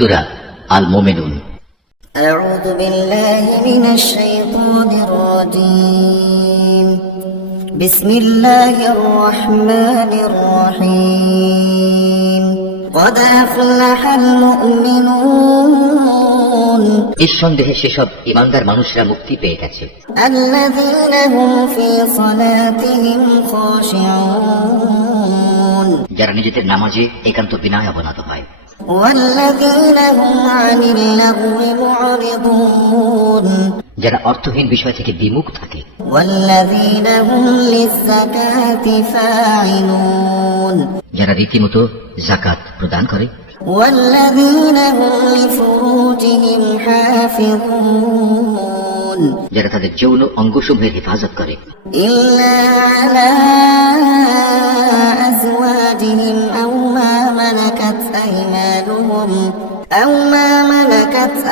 সূরা আল মুমিনুন। আউযু বিল্লাহি মিনাশ শাইতানির রাজীম। বিসমিল্লাহির রহমানির রহিম। قد أفلح المؤمنون নিঃসন্দেহে সেসব ঈমানদার মানুষরা মুক্তি পেয়ে গেছে, الذين هم في صلاتهم خاشعون যারা নিজেদের নামাজে একান্ত বিনয় অবনত হয়, والذين هم عن اللغو معرضون যারা অর্থহীন বিষয় থেকে বিমুখ থাকে, والذين هم للزكاة فاعلون যারা রীতিমতো যাকাত প্রদান করে, والذين هم لفروجهم حافظون যারা তাদের যৌন অঙ্গসমূহের হেফাজত করে, إلا على أزواجهم أو ما ملكت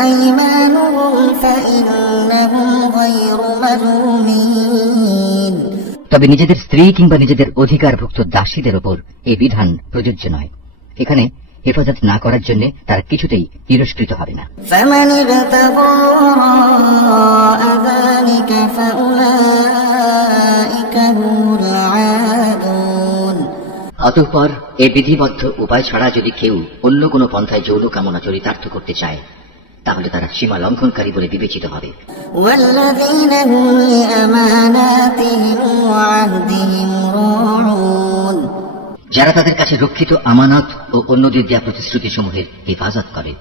أيمانهم فإنهم غير ملومين তবে নিজেদের স্ত্রী কিংবা নিজেদের অধিকারভুক্ত দাসীদের উপর এই বিধান প্রযোজ্য নয়। এখানে হেফাজত না করার জন্য তারা কিছুতেই তিরস্কৃত হবে না। فمن ابتغى وراء ذلك فأولئك هم العادون অতঃপর এই বিধিবদ্ধ উপায় ছাড়া যদি কেউ অন্য কোনো পন্থায় যৌন কামনা চরিতার্থ করতে চায়, তাহলে তারা সীমা লঙ্ঘনকারী বলে বিবেচিত হবে। والذين هم لأماناتهم وعهدهم راعون যারা তাদের কাছে রক্ষিত আমানত ও অন্যদের দেয়া প্রতিশ্রুতি সমূহের হেফাজত করে,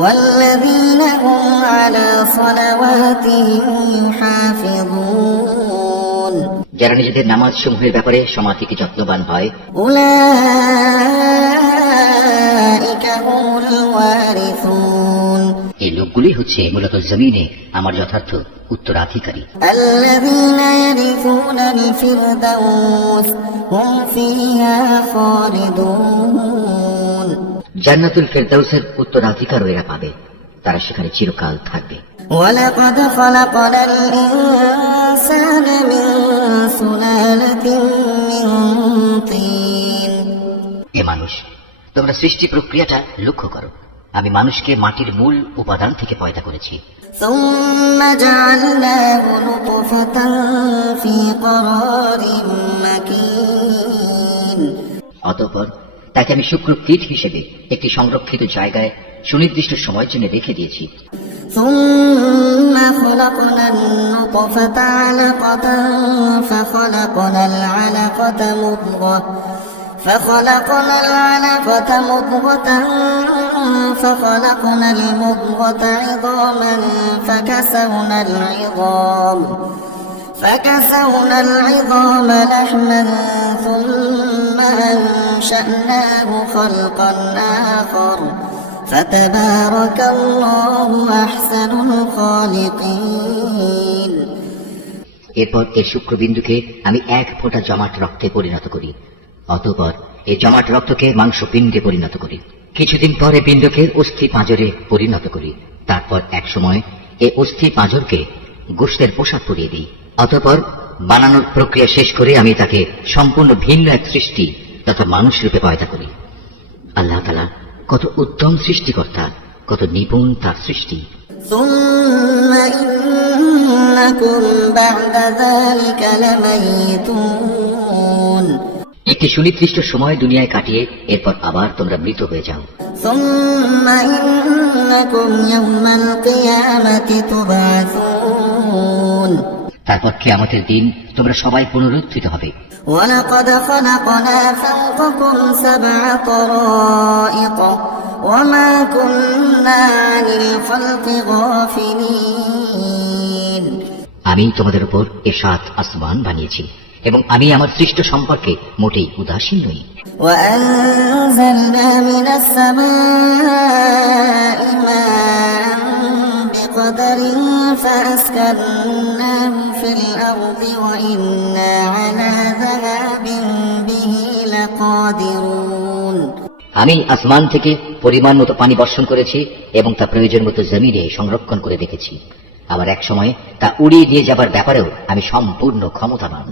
والذين هم على صلواتهم يحافظون যারা নিজেদের নামাজ সমূহের ব্যাপারে সমাধিকে যত্নবান হয়, أولئك هم الوارثون এই লোকগুলি হচ্ছে মূলত জমিনে আমার যথার্থ উত্তরাধিকারী, الذين يرثون الفردوس هم فيها خالدون জান্নাতুল ফেরদাউসের উত্তরাধিকার এরা পাবে, তারা সেখানে চিরকাল থাকবে। ولقد خلقنا الإنسان من سلالة من طين এ মানুষ, তোমরা সৃষ্টি প্রক্রিয়াটা লক্ষ্য করো। আমি মানুষকে মাটির মূল উপাদান থেকে পয়দা করেছি, ثم جعلناه نطفة في قرار مكين অতঃপর তাকে আমি শুক্র কীট হিসেবে একটি সংরক্ষিত জায়গায় সুনির্দিষ্ট সময়ের জন্য রেখে দিয়েছি। ثم خلقنا النطفة علقة فخلقنا العلقة مضغة فخلقنا المضغة عظاما فكسونا العظام لحما ثم أنشأناه خلقا آخر فتبارك الله أحسن الخالقين এরপর এর শুক্রবিন্দুকে আমি এক ফোঁটা জমাট রক্তে পরিণত করি, অতঃপর এই জমাট রক্তকে মাংসপিণ্ডে পরিণত করি। কিছুদিন পরে পিণ্ডকে অস্থি পাঁজরে পরিণত করি, তারপর এক সময় এই অস্থি পাঁজরকে গোশতের পোশাক পরিয়ে দিই। অতঃপর বানানোর প্রক্রিয়া শেষ করে আমি তাকে সম্পূর্ণ ভিন্ন এক সৃষ্টি তথা মানুষ রূপে পয়দা করি। আল্লাহ তাআলা কত উত্তম সৃষ্টিকর্তা, কত নিপুণ তার সৃষ্টি। ثم إنكم بعد ذلك لميتون একটি সুনির্দিষ্ট সময় দুনিয়ায় কাটিয়ে এরপর আবার তোমরা মৃত হয়ে যাও। ثم إنكم يوم القيامة تبعثون তারপর কিয়ামতের দিন তোমরা সবাই পুনরুত্থিত হবে। ولقد خلقنا فوقكم 7 طرائق وما كنا عن الخلق غافلين আমি তোমাদের উপর এ 7 আসমান বানিয়েছি এবং আমি আমার সৃষ্ট সম্পর্কে মোটেই উদাসীন নই। وأنزلنا من السماء ماء بقدر فأسكناه في الأرض وإنا على ذهاب به لقادرون আমি আসমান থেকে পরিমাণ মতো পানি বর্ষণ করেছি এবং তা প্রয়োজন মতো জমিনে সংরক্ষণ করে রেখেছি। আবার এক সময় তা উড়িয়ে দিয়ে যাবার ব্যাপারেও আমি সম্পূর্ণ ক্ষমতাবান।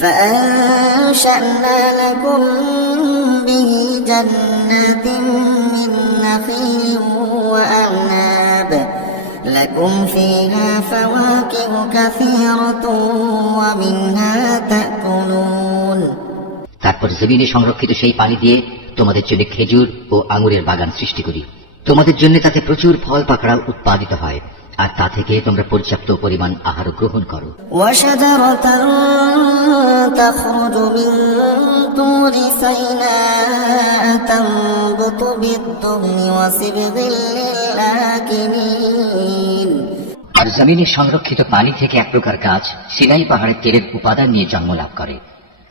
فأنشأنا لكم به جنات من نخيل لكم فيها فواكه كثيرة ومنها تأكلون তারপর জমিনে সংরক্ষিত সেই পানি দিয়ে তোমাদের জন্য খেজুর ও আঙুরের বাগান সৃষ্টি করি। তোমাদের জন্য তাতে প্রচুর ফল পাকড়া উৎপাদিত হয়, আর তা থেকে তোমরা পর্যাপ্ত পরিমাণ আহার গ্রহণ করো। وشجرة تخرج من طور سيناء تنبت بالدهن وصبغ للآكلين আর জমিনে সংরক্ষিত পানি থেকে এক প্রকার গাছ সিনাই পাহাড়ের তেলের উপাদান নিয়ে জন্ম লাভ করে।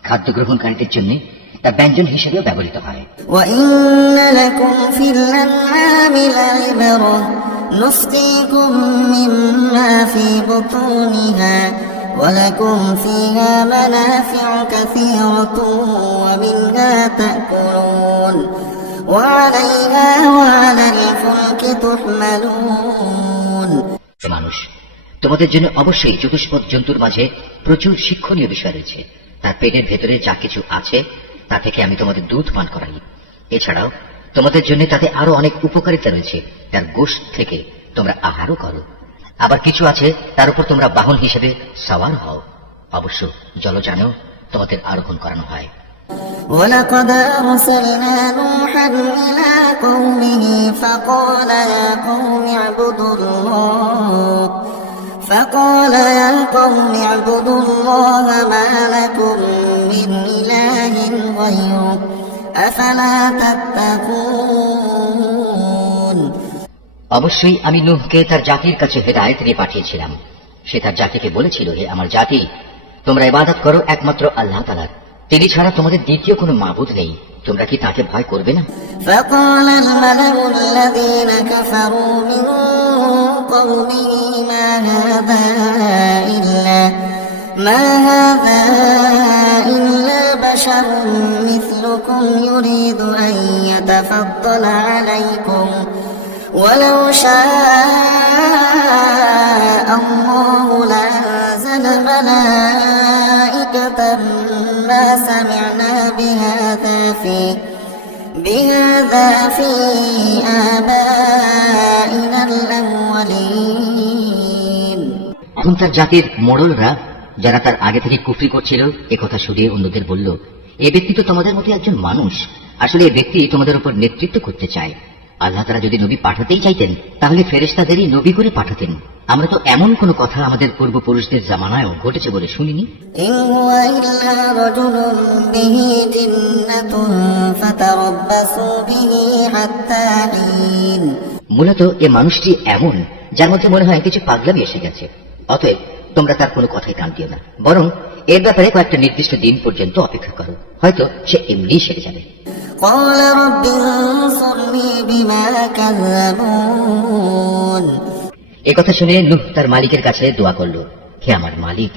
খাদ্য গ্রহণকারীদের জন্য তা ব্যঞ্জন হিসেবেও ব্যবহৃত হয়। وإن لكم في الأنعام لعبرة نسقيكم مما في بطونها ولكم فيها منافع كثيرة ومنها تأكلون وعليها وعلى الفلك تحملون মানুষ, তোমাদের জন্য অবশ্যই চতুষ্পদ জন্তুর মাঝে প্রচুর শিক্ষণীয় বিষয় রয়েছে। তার পেটের ভেতরে যা কিছু আছে তা থেকে আমি তোমাদের দুধ পান করাই। এছাড়াও তোমাদের জন্য তাতে আরো অনেক উপকারিতা রয়েছে। তার গোশত থেকে তোমরা আহারও করো। আবার কিছু আছে তার উপর তোমরা বাহন হিসেবে সওয়ার হও। অবশ্য জলযানেও তোমাদের আরোহণ করানো হয়। ولقد أرسلنا نوحا إلى قومه فقال يا قوم اعبدوا الله ما لكم من إله غيره أفلا تتقون অবশ্যই আমি নূহকে তার জাতির কাছে হেদায়েত নিয়ে পাঠিয়েছিলাম। সে তার জাতিকে বলেছিল, হে আমার জাতি, তোমরা ইবাদত করো একমাত্র আল্লাহ তাআলার। তিনি ছাড়া তোমাদের দ্বিতীয় কোনো মাবুদ নেই। তোমরা কি তাকে ভয় করবে না? فقال الملأ الذين كفروا من قومه ما هذا إلا بشر مثلكم يريد أن يتفضل عليكم ولو شاء الله لأنزل ملائكة ما سمعنا بهذا في آبائنا الأولين এখন তার জাতির মোড়লরা, যারা তার আগে থেকে কুফরি করছিল, একথা শুনিয়ে অন্যদের বলল, এই ব্যক্তি তো তোমাদের মতো একজন মানুষ। আসলে এই ব্যক্তি তোমাদের উপর নেতৃত্ব করতে চায়। আল্লাহ তাআলা যদি নবী পাঠাতেই চাইতেন তাহলে ফেরেশতাদেরই নবী করে পাঠাতেন। আমরা তো এমন কোন কথা আমাদের পূর্বপুরুষদের জামানায়ও ঘটেছে বলে শুনিনি। إن هو إلا رجل به جنة فتربصوا به حتى حين মূলত এ মানুষটি এমন যার মধ্যে মনে হয় কিছু পাগলামি এসে গেছে। অতএব তোমরা তার কোনো কথাই কান দিও না, বরং এর ব্যাপারে কয়েকটা নির্দিষ্ট দিন পর্যন্ত অপেক্ষা করো। হয়তো সে এমনি সেরে যাবে। قال رب انصرني بما كذبون একথা শুনে নূহ তার মালিকের কাছে দোয়া করল, হে আমার মালিক,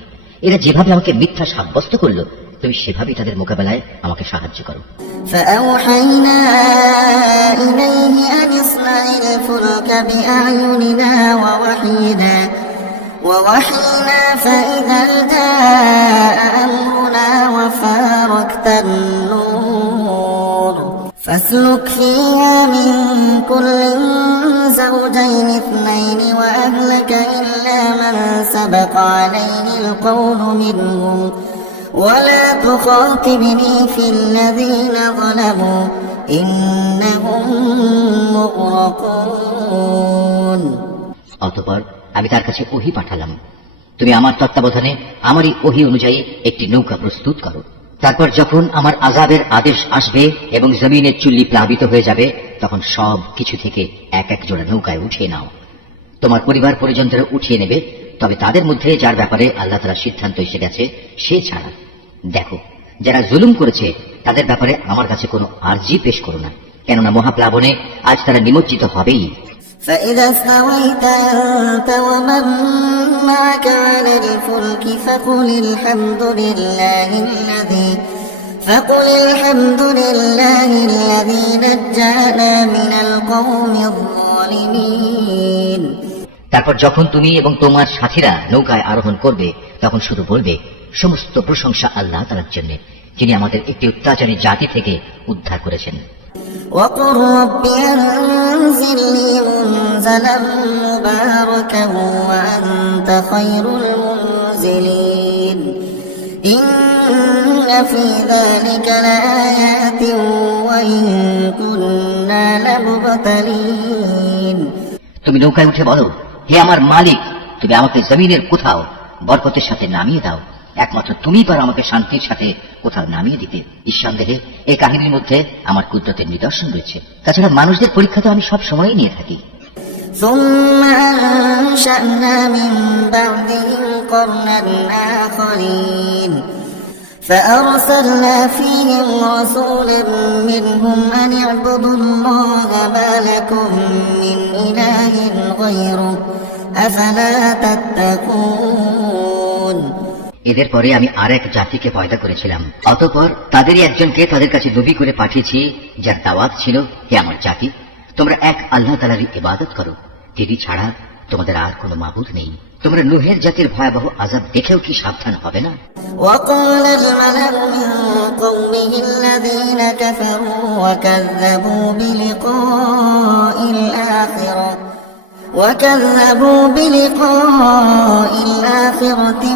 এরা যেভাবে আমাকে মিথ্যা সাব্যস্ত করলো, তুমি সেভাবেই তাদের মোকাবেলায় আমাকে সাহায্য করো। فأوحينا إليه أن اصنع الفلك بأعيننا ووحينا فإذا جاء أمرنا وفارقت النور فاسلك فيها من كل زوجين اثنين وأهلك إلا من سبق عليه القول منهم ولا تخاطبني في الذين ظلموا إنهم مغرقون অতঃপর আমি তার কাছে ওহী পাঠালাম, তুমি আমার তত্ত্বাবধানে আমারই ওহী অনুযায়ী একটি নৌকা প্রস্তুত করো। তারপর যখন আমার আযাবের আদেশ আসবে এবং জমিনের চুল্লি প্লাবিত হয়ে যাবে, তখন সব কিছু থেকে এক এক জোড়া নৌকায় উঠিয়ে নাও। তোমার পরিবার পরিজনদের উঠিয়ে নেবে, তবে তাদের মধ্যে যার ব্যাপারে আল্লাহ তাআলার সিদ্ধান্ত এসে গেছে সে ছাড়া। দেখো, যারা জুলুম করেছে তাদের ব্যাপারে আমার কাছে কোনো আরজি পেশ করো না, কেননা মহাপ্লাবনে আজ তারা নিমজ্জিত হবেই। فإذا استويت أنت ومن معك على الفلك فقل الحمد لله الذي نجانا من القوم الظالمين তারপর যখন তুমি এবং তোমার সাথীরা নৌকায় আরোহণ করবে, তখন শুধু বলবে, সমস্ত প্রশংসা আল্লাহ তাআলার জন্য, যিনি আমাদের একটি অত্যাচারী জাতি থেকে উদ্ধার করেছেন। وقل رب أنزلني منزلا مباركا وأنت خير المنزلين إن في ذلك لآيات وإن كنا لمبتلين তুমি নৌকায় উঠে বলো, হে আমার মালিক, তুমি আমাকে জমিনের কোথাও বরকতের সাথে নামিয়ে দাও। একমাত্র তুমিই পারো আমাকে শান্তির সাথে কোথাও নামিয়ে দিতে। নিঃসন্দেহে এই কাহিনীর মধ্যে আমার কুদরতের নিদর্শন রয়েছে। তাছাড়া মানুষদের পরীক্ষা তো আমি সব সময়ই নিয়ে থাকি। ثم أنشأنا من بعدهم قرنا آخرين فأرسلنا فيهم رسولا منهم أن اعبدوا الله ما لكم من إله غيره أفلا تتقون এদের পরে আমি আর এক জাতিকে পয়দা করেছিলাম। অতঃপর তাদেরই একজনকে তাদের কাছে নবী করে পাঠিয়েছি, যার দাওয়াত ছিল, হে আমার জাতি, তোমরা এক আল্লাহ তাআলারই ইবাদত করো, তিনি ছাড়া তোমাদের আর কোনো মাবুদ নেই। তোমরা নূহের জাতির ভয়াবহ আযাব দেখেও কি সাবধান হবে না? وقال الملأ من قومه الذين كفروا وكذبوا بلقاء الآخرة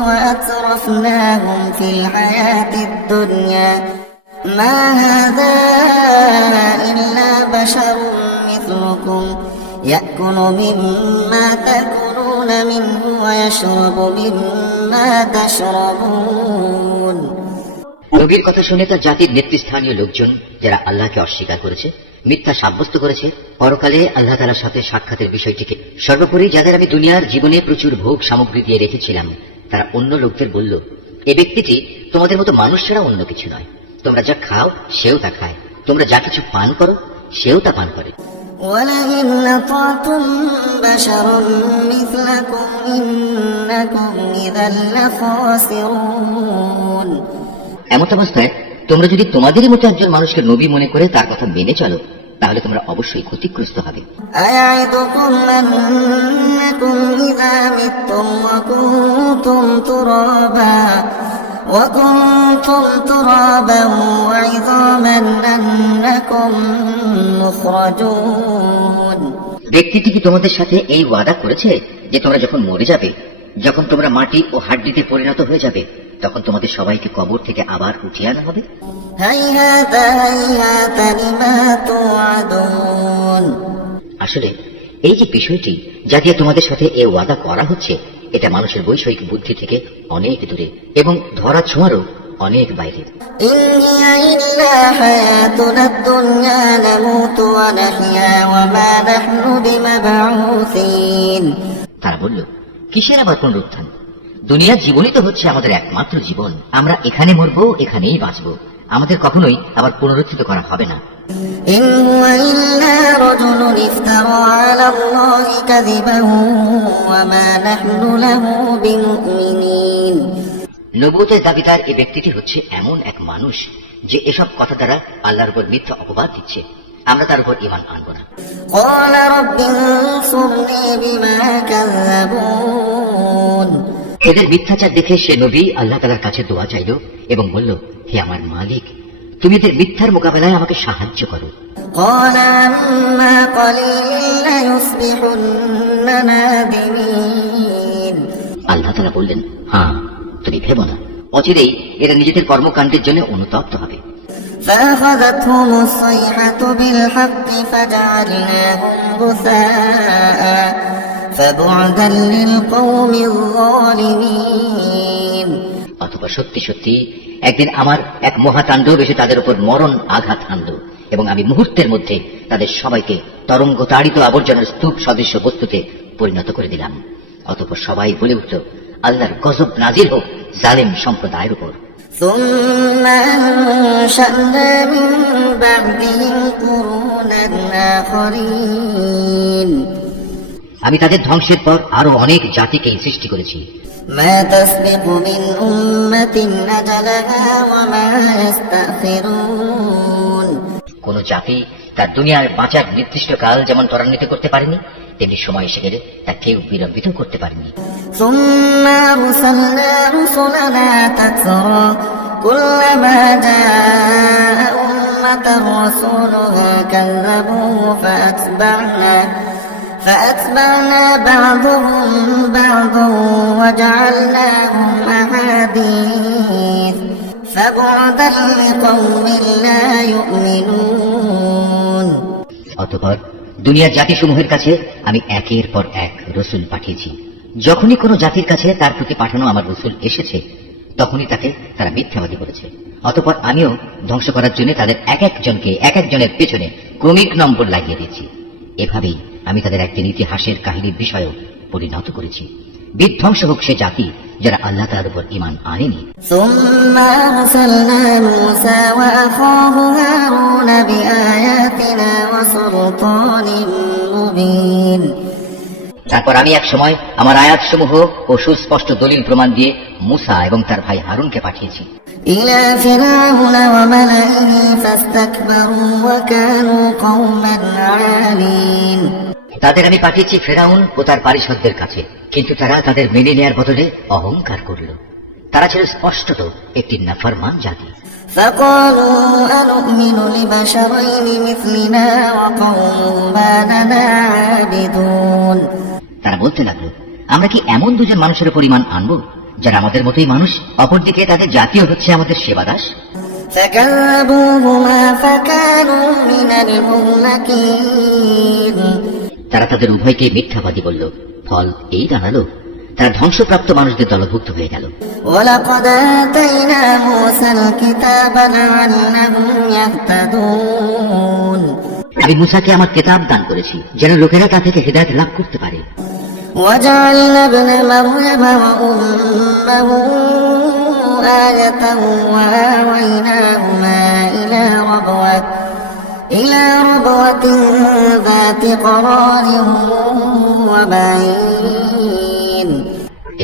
وأترفناهم في الحياة الدنيا ما هذا إلا بشر مثلكم يأكل مما تأكلون منه ويشرب مما تشربون নবীর কথা শুনে তার জাতির নেতৃস্থানীয় লোকজন, যারা আল্লাহকে অস্বীকার করেছে, মিথ্যা সাব্যস্ত করেছে, পরকালে আল্লাহ তাআলার সাথে সাক্ষাতের বিষয়টিকে, সর্বোপরি যাদের আমি দুনিয়ার জীবনে প্রচুর ভোগ সামগ্রী দিয়ে রেখেছিলাম, তারা অন্য লোকদের বলল, এ ব্যক্তিটি তোমাদের মতো মানুষ ছাড়া অন্য কিছু নয়। তোমরা যা খাও সেও তা খায়, তোমরা যা কিছু পান করো সেও তা পান করে। ولئن أطعتم بشرا مثلكم إنكم إذا لخاسرون এমত অবস্থায় তোমরা যদি তোমাদেরই মতো একজন মানুষকে নবী মনে করে তার কথা মেনে চলো, তাহলে তোমরা অবশ্যই ক্ষতিগ্রস্ত হবে। أيعدكم أنكم إذا متم وكنتم ترابا وعظاما أنكم مخرجون ব্যক্তিটি কি তোমাদের সাথে এই ওয়াদা করেছে যে তোমরা যখন মরে যাবে, যখন তোমরা মাটি ও হাড্ডিতে পরিণত হয়ে যাবে, তখন তোমাদের সবাইকে কবর থেকে আবার উঠিয়ে আনা হবে? هيهات هيهات لما توعدون আসলে এই যে বিষয়টি যা দিয়ে তোমাদের সাথে এই ওয়াদা করা হচ্ছে, এটা মানুষের বৈষয়িক বুদ্ধি থেকে অনেক দূরে এবং ধরা ছোঁয়ারও অনেক বাইরে। إن هي إلا حياتنا الدنيا نموت ونحيا وما نحن بمبعوثين তারা বলল, কিসের আবার পুনরুত্থান? দুনিয়ার জীবনই তো হচ্ছে আমাদের একমাত্র জীবন। আমরা এখানে মরবো, এখানেই বাঁচবো, আমাদের কখনোই আবার পুনরুত্থিত করা হবে না। إن هو إلا رجل افترى على الله كذبا وما نحن له بمؤمنين নবুয়তের দাবিদার এই ব্যক্তিটি হচ্ছে এমন এক মানুষ যে এসব কথা দ্বারা আল্লাহর উপর মিথ্যা অপবাদ দিচ্ছে। আমরা তার উপর ঈমান আনব না। قال رب انصرني بما كذبون এদের মিথ্যাচার দেখে সে নবী আল্লাহ তাআলার কাছে দোয়া চাইল এবং বলল, হে আমার মালিক, তুমি এদের মিথ্যার মোকাবেলায় আমাকে সাহায্য করো। قال عما قليل ليصبحن نادمين আল্লাহ তাআলা বললেন, হ্যাঁ, তুমি ভেবো না, অচিরেই এরা নিজেদের কর্মকাণ্ডের জন্য অনুতপ্ত হবে। فأخذتهم الصيحة بالحق فجعلناهم غثاء فبعدا للقوم الظالمين অথবা সত্যি সত্যি একদিন আমার এক মহাতাণ্ডব এসে তাদের উপর মরণ আঘাত হানল এবং আমি মুহূর্তের মধ্যে তাদের সবাইকে তরঙ্গ তাড়িত আবর্জনার স্তূপ সদৃশ্য বস্তুতে পরিণত করে দিলাম। অতঃপর সবাই বলে উঠল, আল্লাহর গজব নাজিল হোক জালেম সম্প্রদায়ের উপর। ثم أنشأنا من بعدهم قرونا آخرين আমি তাদের ধ্বংসের পর আরো অনেক জাতিকে সৃষ্টি করেছি। ما تسبق من أمة أجلها وما يستأخرون কোন জাতি তার দুনিয়ার বাঁচার নির্দিষ্ট কাল যেমন ত্বরান্বিত করতে পারেনি, তেমনি সময় এসে গেলে তা কেউ বিলম্বিত করতে পারেনি। ثم أرسلنا رسلنا تترى كلما جاء أمة رسولها كذبوه فأتبعنا بعضهم بعضا وجعلناهم أحاديث فبعدا لقوم لا يؤمنون অতঃপর দুনিয়ার জাতিসমূহের কাছে আমি একের পর এক রসুল পাঠিয়েছি। যখনই কোনো জাতির কাছে তার প্রতি পাঠানো আমার রসুল এসেছে, তখনই তাকে তারা মিথ্যাবাদী বলেছে। অতঃপর আমিও ধ্বংস করার জন্য তাদের এক একজনের পেছনে ক্রমিক নম্বর লাগিয়ে দিয়েছি। এভাবেই আমি তাদের একদিন ইতিহাসের কাহিনীর বিষয়ও পরিণত করেছি। বিধ্বংস হোক সে জাতি যারা আল্লাহ তাআলার উপর ঈমান আনেনি। ثم أرسلنا موسى وأخاه هارون بآياتنا وسلطان مبين তারপর আমি এক সময় আমার আয়াতসমূহ ও সুস্পষ্ট দলিল প্রমাণ দিয়ে মুসা এবং তার ভাই হারুনকে পাঠিয়েছি إلى فرعون وملئه فاستكبروا وكانوا قوما عالين তাদের আমি পাঠিয়েছি ফেরাউন ও তার পারিষদদের কাছে, কিন্তু তারা তাদের মেনে নেয়ার বদলে অহংকার করল। তারা ছিল স্পষ্টত একটি নাফরমান জাতি। فقالوا أنؤمن لبشرين مثلنا وقومهما لنا عابدون তারা বলতে লাগলো, আমরা কি এমন দুজন মানুষের উপর ঈমান আনবো যারা আমাদের মতোই মানুষ, অপরদিকে তাদের জাতীয় হচ্ছে আমাদের সেবাদাস? فكذبوهما فكانوا من المهلكين তারা তাদের উভয়কে মিথ্যাবাদী বলল, ফল এই দাঁড়ালো তারা ধ্বংসপ্রাপ্ত মানুষদের দলভুক্ত হয়ে গেল। ولقد آتينا موسى الكتاب لعلهم يهتدون আমি মুসাকে আমার কিতাব দান করেছি যেন লোকেরা তা থেকে হিদায়াত লাভ করতে পারে। وجعلنا ابن مريم وأمه آية وآويناهما إلى ربوة ذات قرار ومعين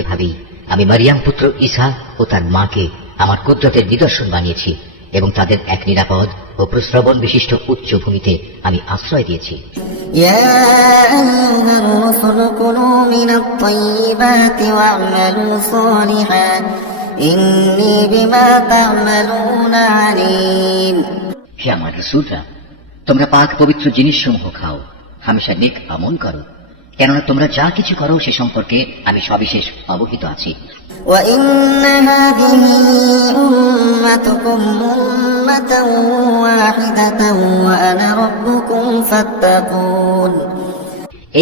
এভাবেই আমি মারিয়াম পুত্র ঈসা ও তার মাকে আমার কুদরতের নিদর্শন বানিয়েছি এবং তাদের এক নিরাপদ ও প্রশ্রবণ বিশিষ্ট উচ্চ ভূমিতে আমি আশ্রয় দিয়েছি। يا أيها الرسل كلوا من الطيبات واعملوا صالحا إني بما تعملون عليم হে আমার রাসূলরা, তোমরা পাক পবিত্র জিনিসসমূহ খাও, হামেশা নেক আমল করো, কেননা তোমরা যা কিছু করো সে সম্পর্কে আমি সবিশেষ অবহিত আছি। وإن هذه أمتكم أمة واحدة وأنا ربكم فاتقون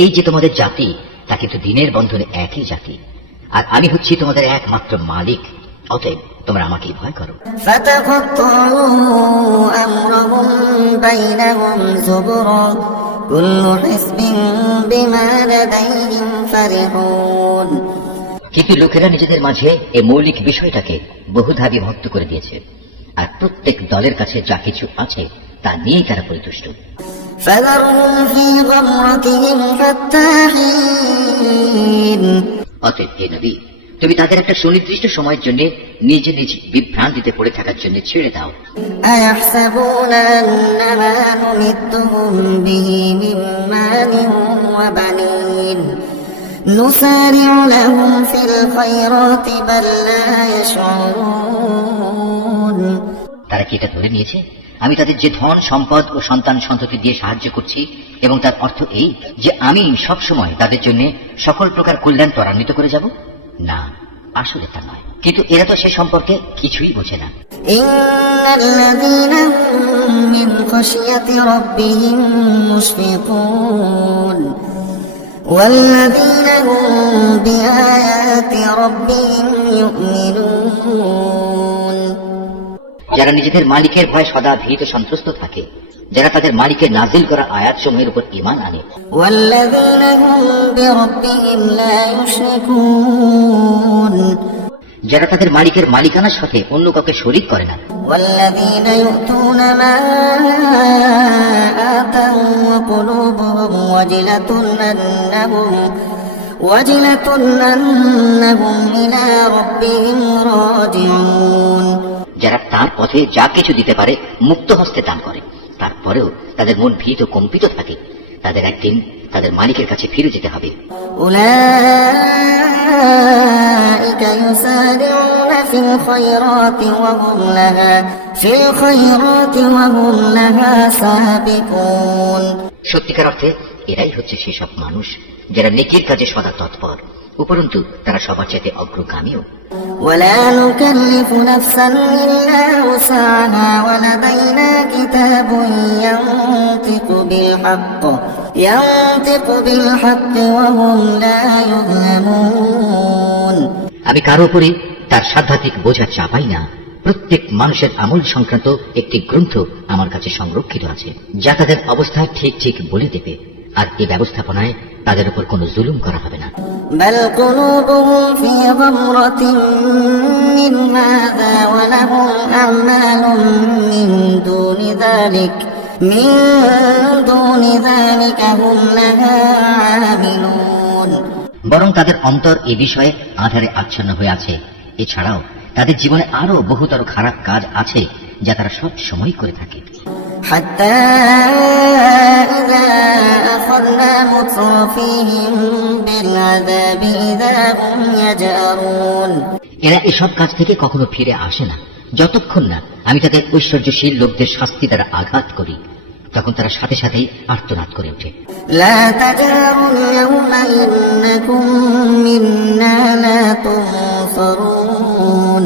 এই যে তোমাদের জাতি তা কিন্তু দিনের বন্ধনে একই জাতি, আর আমি হচ্ছি তোমাদের একমাত্র মালিক, অতএব তোমরা আমাকেই ভয় করো। فتقطعوا أمرهم بينهم زبرا كل حزب بما لديهم فرحون কিন্তু লোকেরা নিজেদের মাঝে এই মৌলিক বিষয়টাকে বহুধা বিভক্ত করে দিয়েছে, আর প্রত্যেক দলের কাছে যা কিছু আছে তা নিয়েই তারা পরিতুষ্ট। فذرهم في غمرتهم حتى حين অতএব হে নবী, তুমি তাদের একটা সুনির্দিষ্ট সময়ের জন্য নিজ নিজ বিভ্রান্তিতে পড়ে থাকার জন্য ছেড়ে দাও। أيحسبون أنما نمدهم به من مال وبنين نسارع لهم في الخيرات بل لا يشعرون তারা কি এটা ধরে নিয়েছে আমি তাদের যে ধন সম্পদ ও সন্তান সন্ততি দিয়ে সাহায্য করছি এবং তার অর্থ এই যে আমি সব সময় তাদের জন্য সকল প্রকার কল্যাণ ত্বরান্বিত করে যাব? না, আসলে তা নয়। কিন্তু এরা তো সে সম্পর্কে কিছুই বোঝে না। إن الذين هم من خشية ربهم مشفقون والذين هم بآيات ربهم يؤمنون যারা নিজেদের মালিকের ভয় সদা ভীত সন্ত্রস্ত থাকে, যারা তাদের মালিকের নাজিল করা আয়াতসমূহের উপর ঈমান আনে, والذين هم بربهم لا يشركون যারা তাদের মালিকের মালিকানার সাথে অন্য কাউকে শরীক করে না, والذين يؤتون ما آتوا وقلوبهم وجلة أنهم إلى ربهم راجعون যারা তার পথে যা কিছু দিতে পারে মুক্ত হস্তে দান করে, তারপরেও তাদের মন ভীত কম্পিত থাকে, তাদের একদিন তাদের মালিকের কাছে ফিরে যেতে হবে। أولئك يسارعون في الخيرات وهم لها سابقون সত্যিকার অর্থে এরাই হচ্ছে সেসব মানুষ যারা নেকির কাজে সদা তৎপর, উপরন্তু তারা সবার চাইতে অগ্রগামীও। ولا نكلف نفسا إلا وسعها ولدينا كتاب ينطق بالحق وهم لا يظلمون। আমি কারো উপরে তার সাধ্যাত্মিক বোঝা চাপাই না। প্রত্যেক মানুষের আমল সংক্রান্ত একটি গ্রন্থ আমার কাছে সংরক্ষিত আছে, যা তাদের অবস্থা ঠিক ঠিক বলে দেবে, আর এই ব্যবস্থাপনায় তাদের উপর কোনো জুলুম করা হবে না। بل قلوبهم في غمرة من هذا ولهم أعمال من دون ذلك هم لها عاملون। বরং তাদের অন্তর এ বিষয়ে আধারে আচ্ছন্ন হয়ে আছে। এছাড়াও তাদের জীবনে আরো বহুতর খারাপ কাজ আছে যা তারা সব সময় করে থাকে। حتى إذا أخذنا مترفيهم بالعذاب إذا هم يجأرون। এরা এসব কাজ থেকে কখনো ফিরে আসে না যতক্ষণ না আমি তাদের ঐশ্বর্যশীল লোকদের শাস্তি দ্বারা আঘাত করি, তখন তারা সাথে সাথেই আর্তনাদ করে ওঠে। لا تجاروا اليوم إنكم منا لا تنصرون।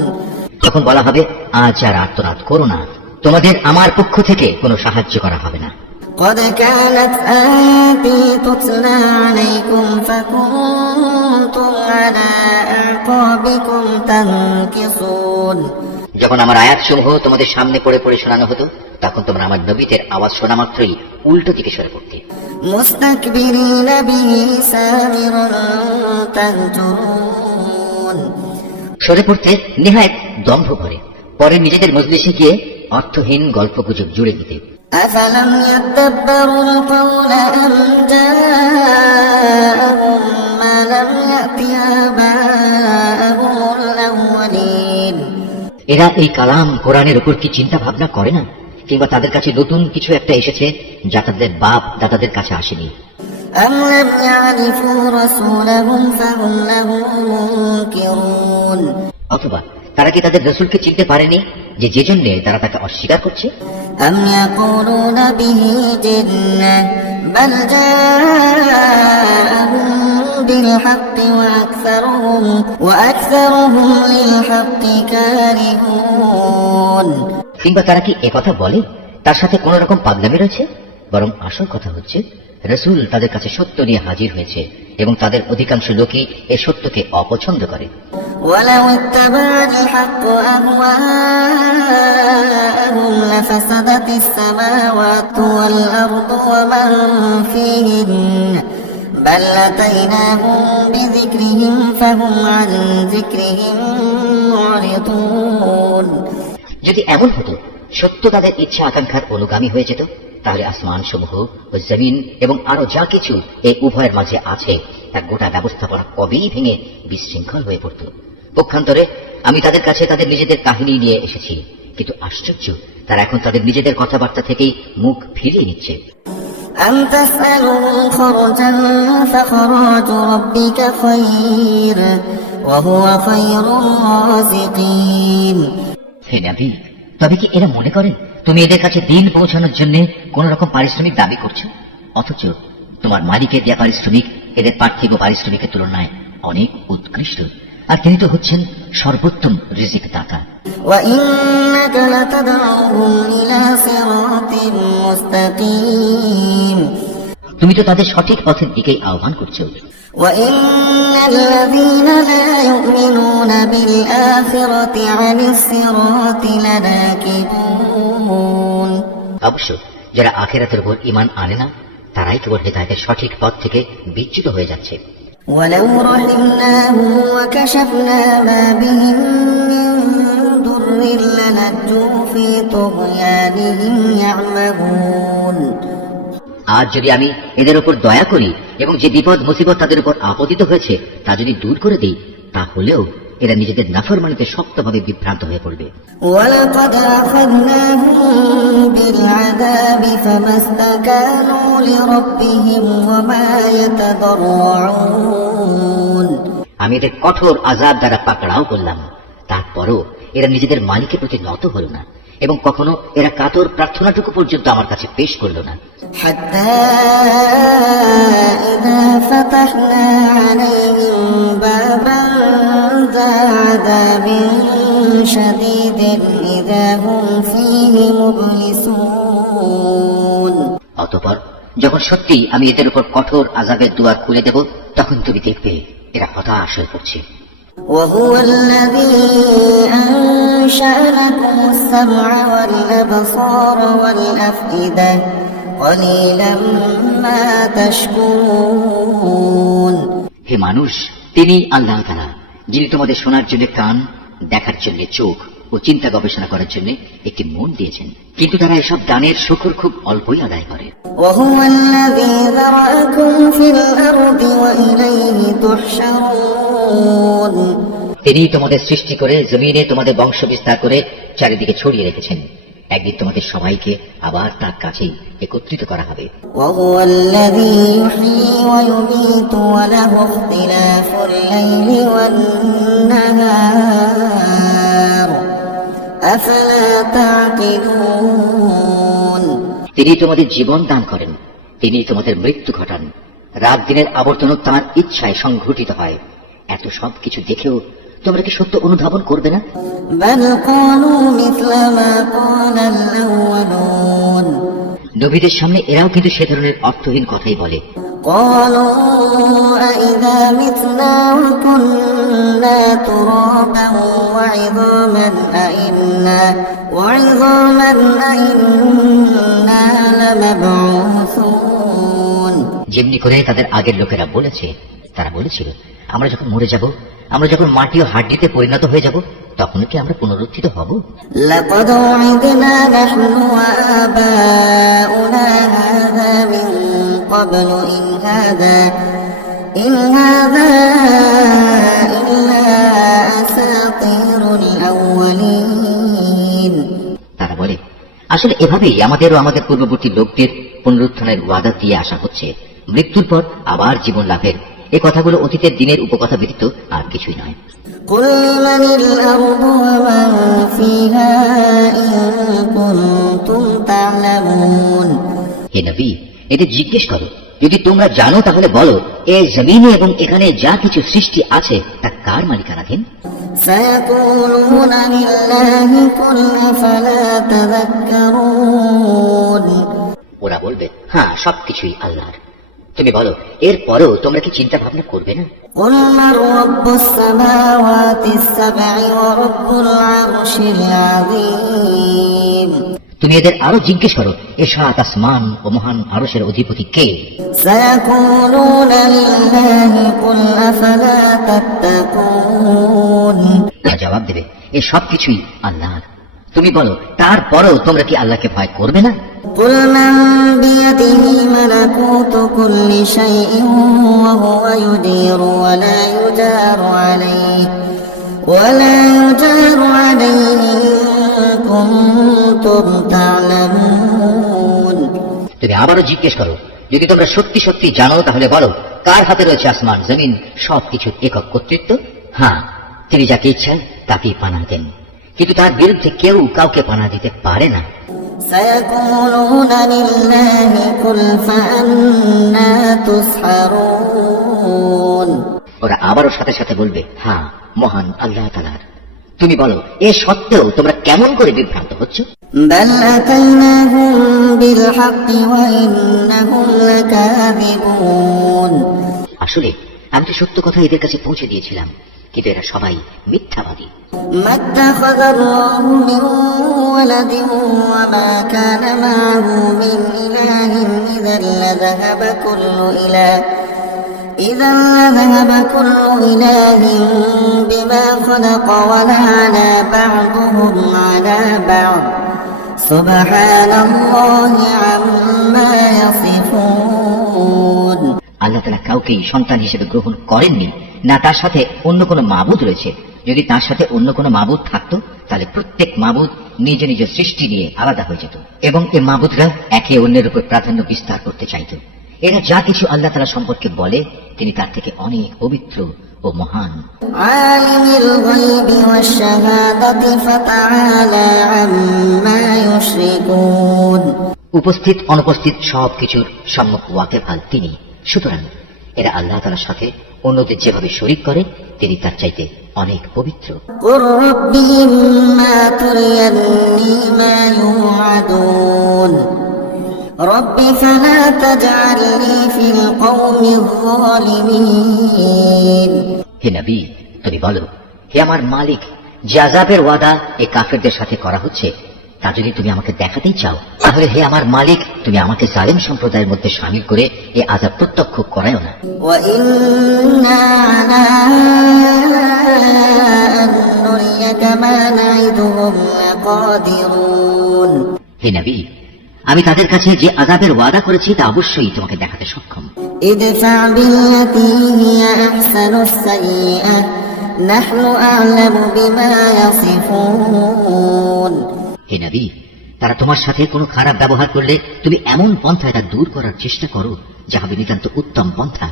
তখন বলা হবে, আজ আর আর্তনাদ করো না, তোমাদের আমার পক্ষ থেকে কোনো সাহায্য করা হবে না। قد كانت آياتي تتلى عليكم فكنتم على أعقابكم تنكصون। যখন আমার আয়াতসমূহ তোমাদের সামনে পড়ে পড়ে শোনানো হতো, তখন তোমরা আমার নবীদের আওয়াজ শোনা মাত্রই উল্টো দিকে সরে পড়তে। মুস্তাকবিরিন বিহি সামিরুন তাহজুরুন। সরে পড়তে নেহায়েত দম্ভ ভরে, পরে নিজেদের মজলিসে গিয়ে অর্থহীন গল্পগুজব জুড়ে দিতে। আফালাম ইয়াদাব্বারুল কওলা আম জাআহুম মা লাম ইয়াতি আবাহুমুল আউয়ালিন। এরা এই কালাম কোরআনের উপর কি চিন্তা ভাবনা করে না, কিংবা তাদের কাছে নতুন কিছু একটা এসেছে যা তাদের বাপ দাদাদের কাছে আসেনি? আম লাম ইয়ারিফু রাসূলাহুম ফাহুম লাহু মুনকিরুন। অথবা তারা কি তাদের রাসূলকে চিনতে পারেনি যে জন্য তারা তাকে অস্বীকার করছে? আম ইয়াকুলুনা বিহি জিন্নাহ বাল জাআহুম বিল হাক্কি ওয়া আকসারুহুম লিল হাক্কি কারিহুন। কিংবা তারা কি একথা বলে তার সাথে কোন রকম পাগলামি রয়েছে? বরং আসল কথা হচ্ছে রাসূল তাদের কাছে সত্য নিয়ে হাজির হয়েছে এবং তাদের অধিকাংশ লোকই এই সত্যকে অপছন্দ করে। ওয়ালাউ ইত্তাবা'আল হাক্কু আহওয়াআহুম লাফাসাদাতিস সামাওয়াতু ওয়াল আরদু ওয়া মান ফীহিন্না বাল আতাইনাহুম বিযিকরিহিম ফাহুম আন যিকরিহিম মুরিদুন। যদি এমন হতো সত্য তাদের ইচ্ছা আকাঙ্ক্ষার অনুগামী হয়ে যেত, তাহলে আসমান সমূহ ও জমিন এবং আরো যা কিছু এই উভয়ের মাঝে আছে তার গোটা ব্যবস্থাপনা কবেই ভেঙে বিশৃঙ্খল হয়ে পড়ত। পক্ষান্তরে আমি তাদের কাছে তাদের নিজেদের কাহিনী নিয়ে এসেছি, কিন্তু আশ্চর্য, তারা এখন তাদের নিজেদের কথাবার্তা থেকেই মুখ ফিরিয়ে নিচ্ছে। আম তাসআলুহুম খরজান ফাখরাজু রাব্বিকা খায়র ওয়া হুয়া খায়রুর রাযিকিন। হে নবী, তবে কি এরা মনে করে তুমি এদের কাছে দিন পৌঁছানোর জন্য কোন রকম পারিশ্রমিক দাবি করছো? অথচ তোমার মালিকের দেয়া পারিশ্রমিক এদের পার্থিব পারিশ্রমিকের তুলনায় অনেক উৎকৃষ্ট, আর তিনি তো হচ্ছেন সর্বোত্তম রিজিক দাতা। ওয়া ইন্নাকা লাতাদউহুম ইলা সিরাতিন মুস্তাকিম। তুমি তো তাদের সঠিক পথের দিকেই আহ্বান করছো। ওয়া ইন্নাল্লাযীনা লা ইউমিনুনা বিল আখিরাতি আনিস সিরাতি লানাকিবুন। অবশ্য যারা আখিরাতের উপর ঈমান আনে না, তারাই কেবল হেদায়েতের সঠিক পথ থেকে বিচ্যুত হয়ে যাচ্ছে। ওয়ালাউ রাহিমনাহুম ওয়া কাশাফনা মা বিহিম মিন দুররিন লানাজ্জু ফি তুগয়ানিহিম ইয়া'মাহুন। আজ যদি আমি এদের উপর দয়া করি এবং যে বিপদ মুসিবত তাদের উপর আপতিত হয়েছে তা যদি দূর করে দিই, তাহলেও এরা নিজেদের নাফরমানিতে শক্তভাবে বিভ্রান্ত হয়ে পড়বে। ওয়ালাকাদ আখাযনাহুম বিলআযাবি ফামাসতাকানু লিরাব্বিহিম ওয়া মা ইয়াতাদাররুন। আমি এদের কঠোর আযাব দ্বারা পাকড়াও করলাম, তারপরও এরা নিজেদের মালিকের প্রতি নত হল না এবং কখনো এরা কাতর প্রার্থনাটুকু পর্যন্ত আমার কাছে পেশ করল না। حتى إذا فتحنا عليهم بابا ذا عذاب شديد إذا هم فيه مبلسون অতঃপর যখন সত্যি আমি এদের উপর কঠোর আযাবের দুয়ার খুলে দেব, তখন তুমি দেখবে এরা হতাশ হয়ে পড়ছে। وهو الذي أنشأ لكم السمع والأبصار والأفئدة قليلا ما تشكرون। হে মানুষ, তিনি আল্লাহ তাআলা, যিনি তোমাদের শোনার জন্য কান, দেখার জন্য চোখ ও চিন্তা গবেষণা করার জন্য একটি মন দিয়েছেন, কিন্তু তারা এসব দানের শুকর খুব অল্পই আদায় করে। وهو الذي ذرأكم في الأرض وإليه تحشرون। তিনি তোমাদের সৃষ্টি করে জমিনে তোমাদের বংশ বিস্তার করে চারিদিকে ছড়িয়ে রেখেছেন। একদিন তোমাদের সবাইকে আবার তার কাছেই একত্রিত করা হবে। وهو الذي يحيي ويميت وله اختلاف الليل والنهار أفلا تعقلون। তিনি তোমাদের জীবন দান করেন, তিনি তোমাদের মৃত্যু ঘটান, রাত দিনের আবর্তনও তাঁর ইচ্ছায় সংঘটিত হয়। এত সব কিছু দেখেও তোমরা কি সত্য অনুধাবন করবে না? بل قالوا مثل ما قال الأولون। নবীদের সামনে এরাও কিন্তু সে ধরনের অর্থহীন কথাই বলে। قالوا أإذا متنا وكنا ترابا وعظاما أإنا لمبعوثون। যেমনি করে তাদের আগের লোকেরা বলেছে, তারা বলেছিল, আমরা যখন মরে যাব, আমরা যখন মাটি ও হাড্ডিতে পরিণত হয়ে যাব, তখন কি আমরা পুনরুত্থিত হব? لقد وعدنا نحن وآباؤنا هذا من قبل إن هذا إلا أساطير الأولين। তারা বলে, আসলে এভাবেই আমাদের ও আমাদের পূর্ববর্তী লোকদের পুনরুত্থানের ওয়াদা দিয়ে আসা হচ্ছে, মৃত্যুর পর আবার জীবন লাভের। এই কথাগুলো অতীতের দিনের উপকথা ব্যতীত আর কিছুই নয়। قل لمن الأرض ومن فيها إن كنتم تعلمون। হে নবী, এদের জিজ্ঞেস করো, যদি তোমরা জানো তাহলে বলো, এই জমিনে এবং এখানে যা কিছু সৃষ্টি আছে তা কার মালিকানাধীন? سيقولون لله قل أفلا تذكرون। ওরা বলবে, হ্যাঁ, সবকিছুই আল্লাহর। তুমি বলো, এরপরেও তোমরা কি চিন্তা ভাবনা করবে না? قل من رب السماوات السبع ورب العرش العظيم। তুমি এদের আরো জিজ্ঞেস করো, এ সাত আসমান ও মহান আরশের অধিপতি কে? سيقولون لله قل أفلا تتقون। তারা জবাব দেবে, এ সবকিছুই আল্লাহর। তুমি বলো, তারপরেও তোমরা কি আল্লাহকে ভয় করবে না? قل من بيده ملكوت كل شيء وهو يجير ولا يجار عليه إن كنتم تعلمون। তুমি আবারও জিজ্ঞেস করো, যদি তোমরা সত্যি সত্যি জানো তাহলে বলো, কার হাতে রয়েছে আসমান জমিন সবকিছুর একক কর্তৃত্ব? হ্যাঁ, তিনি যাকে ইচ্ছা তাকেই পানা দেন, কিন্তু তার বিরুদ্ধে কেউ কাউকে পানা দিতে পারে না। سيقولون لله قل فأنا تسحرون। ওরা আবারও সাথে সাথে বলবে, হ্যাঁ, মহান আল্লাহ তাআলার। তুমি বলো, এ সত্ত্বেও তোমরা কেমন করে বিভ্রান্ত হচ্ছ? بل أتيناهم بالحق وإنهم لكاذبون। আসলে আমি তো সত্য কথা এদের কাছে পৌঁছে দিয়েছিলাম, কিন্তু এরা সবাই মিথ্যাবাদী। ما اتخذ الله من ولد وما كان معه من إله إذا لذهب كل إله بما خلق ولعلى بعضهم على بعض سبحان الله عما يصفون। আল্লাহ তাআলা কাউকেই সন্তান হিসেবে গ্রহণ করেননি, না তার সাথে অন্য কোনো মাবুদ রয়েছে। যদি তার সাথে অন্য কোনো মাবুদ থাকতো তাহলে প্রত্যেক মাবুদ নিজ নিজ সৃষ্টি নিয়ে আলাদা হয়ে যেত, এবং এই মাবুদরা একে অন্যের উপর প্রাধান্য বিস্তার করতে চাইত। এরা যা কিছু আল্লাহ তাআলা সম্পর্কে বলে তিনি তার থেকে অনেক পবিত্র ও মহান। عالم الغيب والشهادة فتعالى عما يشركون উপস্থিত অনুপস্থিত সব কিছুর সম্মুখ ওয়াকেফাল তিনি। সুতরাং এরা আল্লাহ তাআলার সাথে অন্যদের যেভাবে শরীক করে তিনি তার চাইতে অনেক পবিত্র। قل رب إما تريني ما يوعدون رب فلا تجعلني في القوم الظالمين হে নবী, তুমি বলো, হে আমার মালিক, যে আযাবের ওয়াদা এই কাফেরদের সাথে করা হচ্ছে তা যদি তুমি আমাকে দেখাতেই চাও, তাহলে হে আমার মালিক, তুমি আমাকে জালেম সম্প্রদায়ের মধ্যে শামিল করে এই আযাব প্রত্যক্ষ করায়ও না। وإنا على أن نريك ما نعدهم لقادرون হে নবী, আমি তাদের কাছে যে আযাবের ওয়াদা করেছি তা অবশ্যই তোমাকে দেখাতে সক্ষম। ادفع بالتي هي أحسن السيئة نحن أعلم بما يصفون হে নবী, তারা তোমার সাথে কোনো খারাপ ব্যবহার করলে তুমি এমন পন্থায় তা দূর করার চেষ্টা করো যা হবে নিতান্ত উত্তম পন্থা।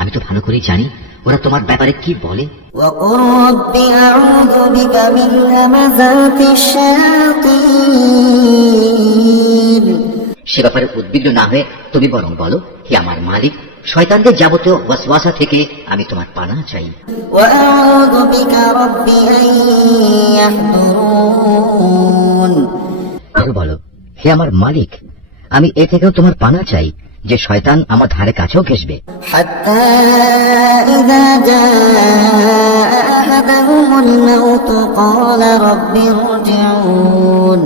আমি তো ভালো করেই জানি ওরা তোমার ব্যাপারে কি বলে। وقل رب أعوذ بك من همزات الشياطين সে ব্যাপারে উদ্বিগ্ন না হয়ে তুমি বরং বলো, হে আমার মালিক, শয়তানদের যাবতীয় ওয়াসওয়াসা থেকে আমি তোমার পানাহ চাই। وأعوذ بك رب أن يحضرون আরো বলো, হে আমার মালিক, আমি এ থেকেও তোমার পানাহ চাই যে শয়তান আমার ধারে কাছেও ঘেঁষবে। حتى إذا جاء أحدهم الموت قال رب ارجعون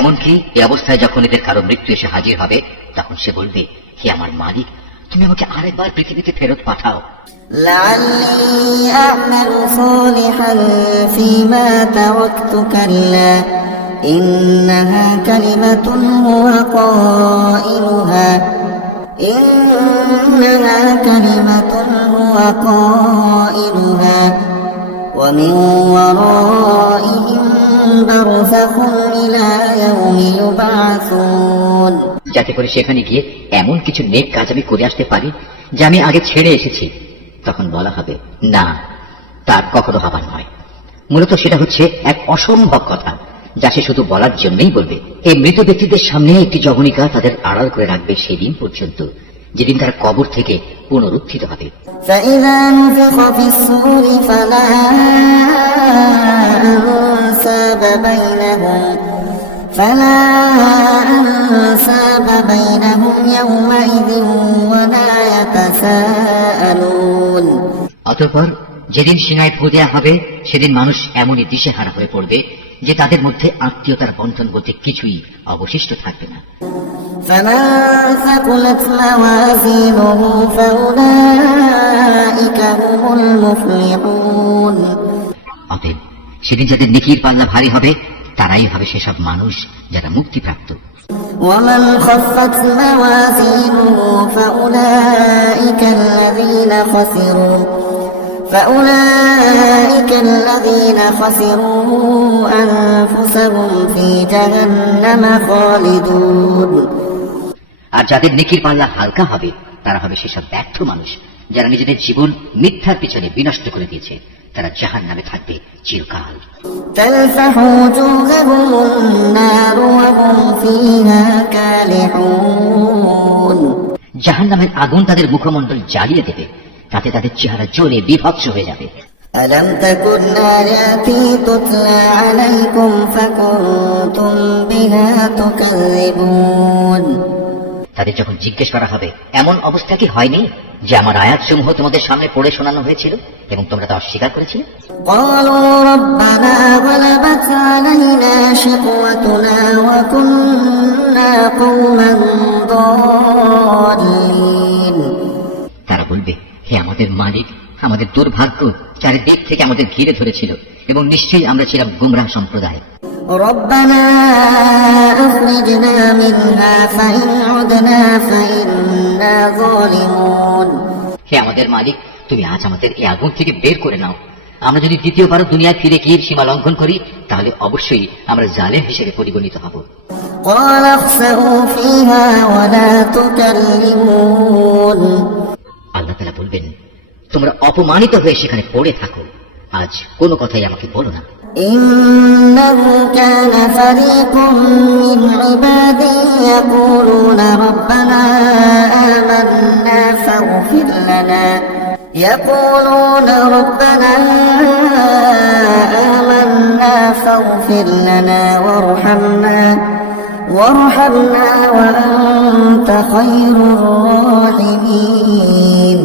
এমনকি এই অবস্থায় যখন এদের কারো মৃত্যু এসে হাজির হবে তখন সে বলবে, হে আমার মালিক, তুমি আমাকে আরেকবার পৃথিবীতে ফেরত পাঠাও, لعلي أعمل صالحا فيما تركت كلا إنها كلمة هو قائلها ومن ورائهم برزخ إلى يوم يبعثون যাতে করে সেখানে গিয়ে এমন কিছু নেক কাজ আমি করে আসতে পারি যা আমি আগে ছেড়ে এসেছি। তখন বলা হবে, না, তার কখনো হবার নয়। মূলত সেটা হচ্ছে এক অসম্ভব কথা যা সে শুধু বলার জন্যই বলবে। এই মৃত ব্যক্তিদের সামনে একটি জবনিকা তাদের আড়াল করে রাখবে সেই দিন পর্যন্ত যেদিন তারা কবর থেকে পুনরুত্থিত হবে। فإذا نفخ في الصور فلا أنساب بينهم يومئذ ولا يتساءلون অতঃপর যেদিন সিনায় ফু দেয়া হবে সেদিন মানুষ এমনই দিশেহারা হয়ে পড়বে যে তাদের মধ্যে আত্মীয়তার বন্ধন বলতে কিছুই অবশিষ্ট থাকবে না। فمن ثقلت موازينه فأولئك هم المفلحون অতএব সেদিন যাদের নেকির পাল্লা ভারী হবে তারাই হবে সেসব মানুষ যারা মুক্তিপ্রাপ্ত। ومن خفت موازينه فأولئك الذين خسروا أنفسهم في جهنم خالدون আর যাদের নেকির পাল্লা হালকা হবে তারা হবে সেসব ব্যর্থ মানুষ যারা নিজেদের জীবন মিথ্যার পিছনে বিনষ্ট করে দিয়েছে। তারা জাহান্নামে থাকবে চিরকাল। تلفح وجوههم النار وهم فيها كالحون জাহান্নামের আগুন তাদের মুখমণ্ডল জ্বালিয়ে দেবে, তাতে তাদের চেহারা জ্বলে বিভৎস হয়ে যাবে। ألم تكن آياتي تتلى عليكم فكنتم بها تكذبون তাদের যখন জিজ্ঞেস করা হবে, এমন অবস্থা কি হয়নি যে আমার আয়াতসমূহ তোমাদের সামনে পড়ে শোনানো হয়েছিল এবং তোমরা তা অস্বীকার করেছিলে? قالوا ربنا غلبت علينا شقوتنا وكنا قوما ضالين তারা বলবে, হে আমাদের মালিক, আমাদের দুর্ভাগ্য চারিদিক থেকে আমাদের ঘিরে ধরেছিল এবং নিশ্চয়ই আমরা ছিলাম গুমরাহ সম্প্রদায়। ربنا أخرجنا منها فإن عدنا فإنا ظالمون হে আমাদের মালিক, তুমি আজ আমাদের এই আগুন থেকে বের করে নাও। আমরা যদি দ্বিতীয়বার দুনিয়ায় ফিরে গিয়ে সীমা লঙ্ঘন করি তাহলে অবশ্যই আমরা জালেম হিসেবে পরিগণিত হব। قال اخسئوا فيها ولا تكلمون আল্লাহ তাআলা বলবেন, তোমরা অপমানিত হয়ে সেখানে পড়ে থাকো, আজ কোনো কথাই আমাকে বলো না। إنه كان فريق من عبادي يقولون ربنا آمنا فاغفر لنا وارحمنا وأنت خير الراحمين।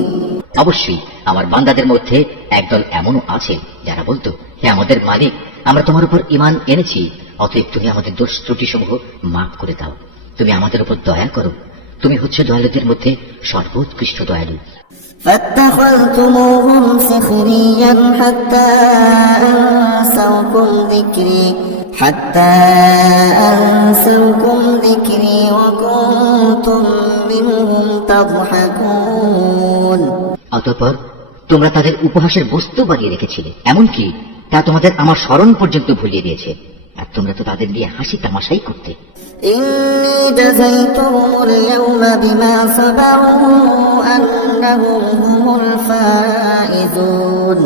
অবশ্যই আমার বান্দাদের মধ্যে একদল এমনও আছে যারা বলতো, হে আমাদের মালিক, আমরা তোমার উপর ঈমান এনেছি, অতএব তুমি আমাদের দোষ ত্রুটি সমূহ মাফ করে দাও, তুমি আমাদের উপর দয়া করো, তুমি হচ্ছে দয়ালুদের মধ্যে সর্বোৎকৃষ্ট দয়ালু। فاتخذتموهم سخريا حتى أنسوكم ذكري وكنتم منهم تضحكون। অতঃপর তোমরা তাদের উপহাসের বস্তু বানিয়ে রেখেছিলে, এমনকি তা তোমাদের আমার স্মরণ পর্যন্ত ভুলিয়ে দিয়েছে, আর তোমরা তো তাদের নিয়ে হাসি তামাশাই করতে। إني جزيتهم اليوم بما صبروا أنهم هم الفائزون।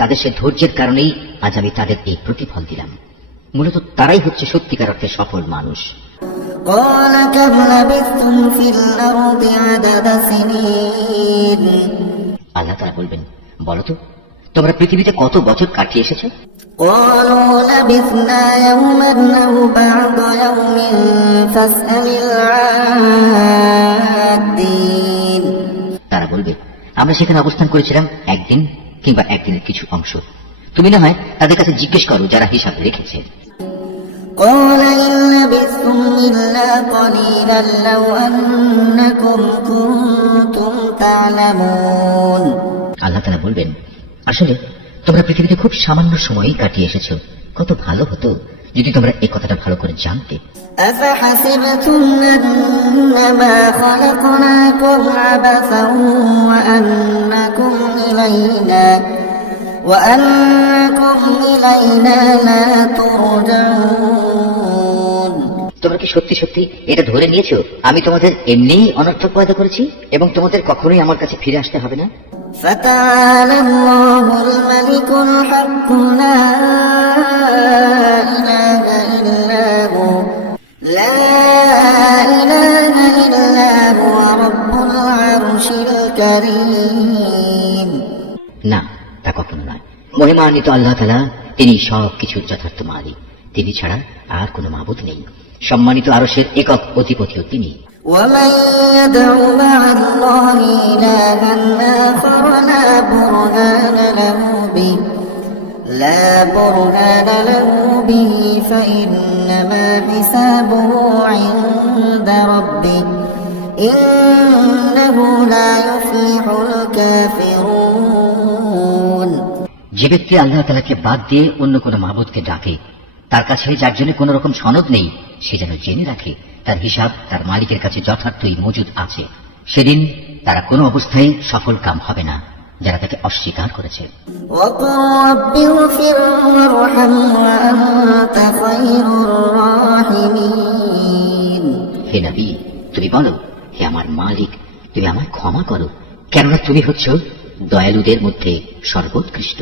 তাদের সে ধৈর্যের কারণেই আজ আমি তাদের এই প্রতিফল দিলাম। মূলত তারাই হচ্ছে সত্যিকার অর্থে সফল মানুষ। قال كم لبثتم في الأرض عدد سنين। আল্লাহ তাআলা বলবেন, বলো তো তোমরা পৃথিবীতে কত বছর কাটিয়ে এসেছো? قالوا لبثنا يوما أو بعض يوم فاسأل العادين। তারা বলবে, আমরা সেখানে অবস্থান করেছিলাম একদিন কিংবা একদিনের কিছু অংশ, তুমি না হয় তাদের কাছে জিজ্ঞেস করো যারা হিসাব রেখেছে। قال إن لبثتم إلا قليلا لو أنكم كنتم تعلمون। আল্লাহ তাআলা বলবেন, আসলে তোমরা পৃথিবীতে খুব সামান্য সময়ই কাটিয়ে এসেছো, কত ভালো হতো যদি তোমরা এই কথাটা ভালো করে জানতে। أفحسبتم أنما خلقناكم عبثا وأنكم إلينا لا ترجعون। তোমরা কি সত্যি সত্যি এটা ধরে নিয়েছো আমি তোমাদের এমনিই অনর্থক পয়দা করেছি এবং তোমাদের কখনোই আমার কাছে ফিরে আসতে হবে না? فتعالى الله الملك الحق لا إله إلا هو رب العرش الكريم। না, তা কখনো নয়। মহিমান্বিত আল্লাহ তাআলা, তিনি সব কিছুর যথার্থ মালিক, তিনি ছাড়া আর কোনো মাবুদ নেই। সম্মানিত আরশের একক অধিপতিও তিনি। ومن يدع مع الله إلها آخر لا برهان له به فإنما حسابه عند ربه إنه لا يفلح الكافرون। যে ব্যক্তি আল্লাহ তাআলাকে বাদ দিয়ে অন্য কোন মাবুদকে ডাকে, তার কাছে যার জন্য কোন রকম সনদ নেই, সে যেন জেনে রাখে তার হিসাব তার মালিকের কাছে যথার্থই মজুদ আছে। সেদিন তারা কোনো অবস্থায় সফল কাম হবে না যারা তাকে অস্বীকার করেছে। হে নবী, তুমি বলো, হে আমার মালিক, তুমি আমায় ক্ষমা করো, কেননা তুমি হচ্ছ দয়ালুদের মধ্যে সর্বোৎকৃষ্ট।